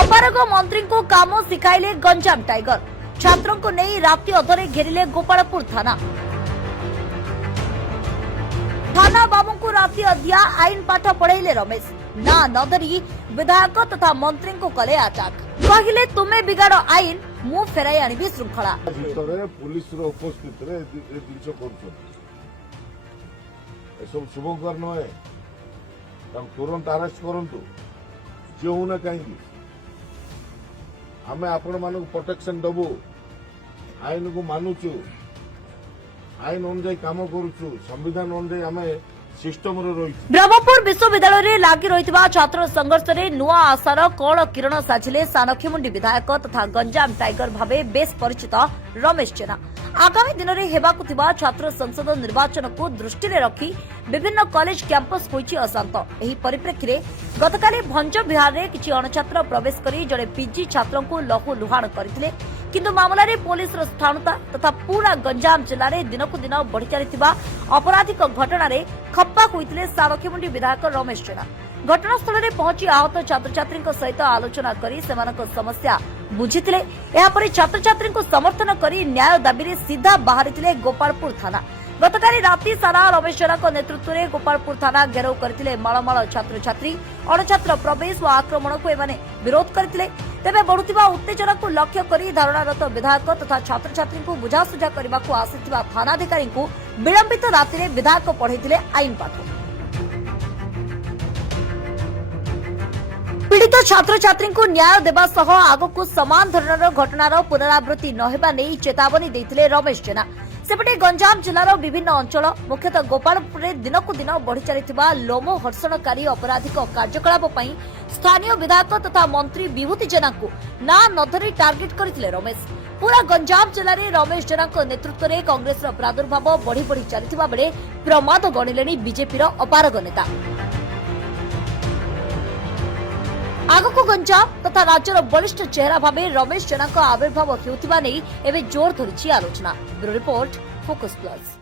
अपारग मंत्री को काम शिखाइले गंजाम टाइगर। छात्रों को नहीं राति अधरे घेरिले गोपालपुर थाना। थाना बाबू को राति अधिया आईन पाठ पढ़ेले रमेश। ना नदरी विधायक तथा मंत्री को कले अटैक। कहले तुम्हें बिगाड़ आईन मु फेराई आनिबी श्रृंखला। पुलिस उपस्थित सब शुभकर नुहे तुरंत अरेस्ट करंतु जो होना कहीं आम आपण मान प्रोटेक्शन दबु आईन को मानुचु आईन अनुजाई काम करुचु संविधान अनुजाई आम सिस्टम रही। ब्रह्मपुर विश्वविद्यालय रे लागी रहितबा छात्र संघर्ष रे नुआ आशार कौल किरण साजिले सानखीमुंडी विधायक तथा गंजाम टाइगर भावे बेस परिचित रमेश जेना। आगामी दिन में हेबाकु थिबा छात्र संसद निर्वाचन को दृष्टि रे रखी विभिन्न कॉलेज कैंपस होईची अशांत। एही परिप्रेक्षी रे गतकाली भंज बिहार रे किछि अणछात्र प्रवेश करी जड़े पीजी छात्रों को लहु लुहाण करथिले, किंतु मामला रे पुलिस रो स्थाणुता तथा पूरा गंजाम जिल्ला रे दिनकु दिन बढ़ी चलिथिबा आपराधिक घटना रे खप्पा होइतिले सानखीमुंडी विधायक रमेश जेना। घटनास्थल में पहुंची आहत छात्र छात्री सहित आलोचना करी सेमानक समस्या बुझीथिले। एहापरि छात्र छात्री समर्थन करी न्याय दाबी रे सीधा बाहरिथिले गोपालपुर थाना। गतकाली राति सारा रमेश जेनाक नेतृत्व में गोपालपुर थाना घेराव करथिले माळमाळ छात्र छात्री। अणछात्र प्रवेश व आक्रमण को एमाने विरोध करथिले। तेबे बढ़ुथिबा उत्तेजना को लक्ष्य करी धारणारत विधायक तथा छात्र छात्री को बुझासुझा करबाकू आसिथिबा थानाधिकारी को विलंबित राति रे विधायक पढ़ेथिले आईन पाठ। पीड़ित छात्र छात्री को न्याय देवा सह आगकू समान धरणर घटनार पुनरावृत्ति न हेबा नै चेतावनी देथिले रमेश जेना। सेपटे गंजाम जिल्लार विभिन्न अंचल मुख्यतः गोपालपुर में दिनकू दिन बढ़ी चलिथिबा लोमो हर्षणकारी अपराधिक कार्यकलाप पई स्थानीय विधायक तथा मंत्री विभूति जेना को ना नधरी टार्गेट करथिले रमेश। पूरा गंजाम जिल्ला रे रमेश जेना नेतृत्व में कांग्रेस प्रादुर्भाव बढ़ी बढ़ी चलिथिबा बेले प्रमाद गणिलेनी बीजेपी अपारग नेता। आगको गंजाम तथा राज्यर वरिष्ठ चेहरा भावे रमेश जेना आविर्भाव होउथिबा नै एबे जोर धरिछि आलोचना। Bureau report, focus plus.